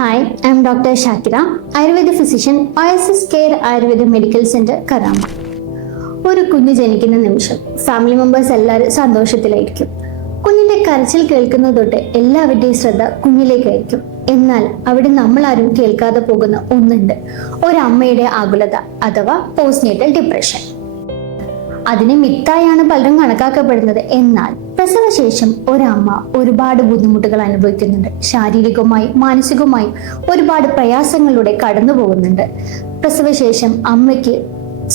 Hi, I am Dr. Shakira, Ayurveda physician, Oasis Care Ayurveda Medical Center, Karama. ഒരു കുഞ്ഞ് ജനിക്കുന്ന നിമിഷം family members എല്ലാവരും സന്തോഷത്തിലായിരിക്കും. കുഞ്ഞിന്റെ കരച്ചിൽ കേൾക്കുന്നത് തൊട്ട് എല്ലാവരുടെയും ശ്രദ്ധ കുഞ്ഞിലേക്കായിരിക്കും. എന്നാൽ അവിടെ നമ്മളാരും കേൾക്കാതെ പോകുന്ന ഒന്നുണ്ട്, ഒരമ്മയുടെ ആകുലത അഥവാ പോസ്റ്റ്നേറ്റൽ ഡിപ്രഷൻ. അതിനെ മിത്തായാണ് പലരും കണക്കാക്കപ്പെടുന്നത്. എന്നാൽ പ്രസവശേഷം ഒരമ്മ ഒരുപാട് ബുദ്ധിമുട്ടുകൾ അനുഭവിക്കുന്നുണ്ട്. ശാരീരികമായും മാനസികമായും ഒരുപാട് പ്രയാസങ്ങളിലൂടെ കടന്നു പോകുന്നുണ്ട്. പ്രസവശേഷം അമ്മയ്ക്ക്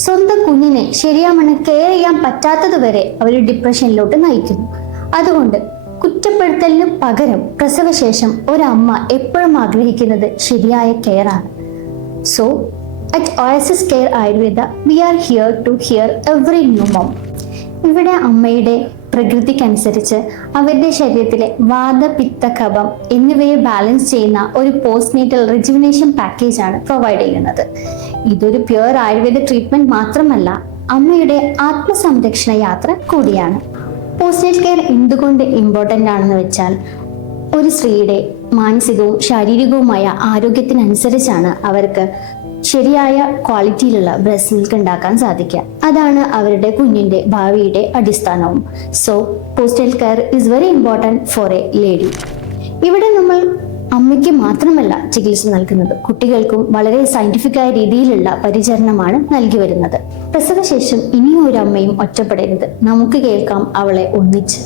സ്വന്തം കുഞ്ഞിനെ ശരിയാവണ്ണം കെയർ ചെയ്യാൻ പറ്റാത്തത് വരെ അവർ ഡിപ്രഷനിലോട്ട് നയിക്കുന്നു. അതുകൊണ്ട് കുറ്റപ്പെടുത്തലിന് പകരം പ്രസവശേഷം ഒരമ്മ എപ്പോഴും ആഗ്രഹിക്കുന്നത് ശരിയായ കെയർ ആണ്. So at Oasis Care Ayurveda, we are here to hear every new mom. ഇവിടെ അമ്മയുടെ പ്രകൃതിക്കനുസരിച്ച് അവരുടെ ശരീരത്തിലെ വാത, പിത്ത, കഫം എന്നിവയെ ബാലൻസ് ചെയ്യുന്ന ഒരു പോസ്റ്റ്നേറ്റൽ റിജുവിനേഷൻ പാക്കേജ് ആണ് പ്രൊവൈഡ് ചെയ്യുന്നത്. ഇതൊരു പ്യുവർ ആയുർവേദ ട്രീറ്റ്മെന്റ് മാത്രമല്ല, അമ്മയുടെ ആത്മസംരക്ഷണ യാത്ര കൂടിയാണ്. പോസ്റ്റ്നേറ്റൽ കെയർ എന്തുകൊണ്ട് ഇമ്പോർട്ടൻ്റ് ആണെന്ന് വെച്ചാൽ, ഒരു സ്ത്രീയുടെ മാനസികവും ശാരീരികവുമായ ആരോഗ്യത്തിനനുസരിച്ചാണ് അവർക്ക് ശരിയായ ക്വാളിറ്റിയിലുള്ള ബ്രസ്റ്റ് മിൽക്ക് ഉണ്ടാക്കാൻ സാധിക്കുക. അതാണ് അവരുടെ കുഞ്ഞിന്റെ ഭാവിയുടെ അടിസ്ഥാനവും. So postnatal care is very important for a lady. ഇവിടെ നമ്മൾ അമ്മയ്ക്ക് മാത്രമല്ല ചികിത്സ നൽകുന്നത്, കുട്ടികൾക്കും വളരെ സയന്റിഫിക്കായ രീതിയിലുള്ള പരിചരണമാണ് നൽകി വരുന്നത്. പ്രസവശേഷം ഇനിയും ഒരു അമ്മയും ഒറ്റപ്പെടരുത്. നമുക്ക് കേൾക്കാം അവളെ ഒന്നിച്ച്.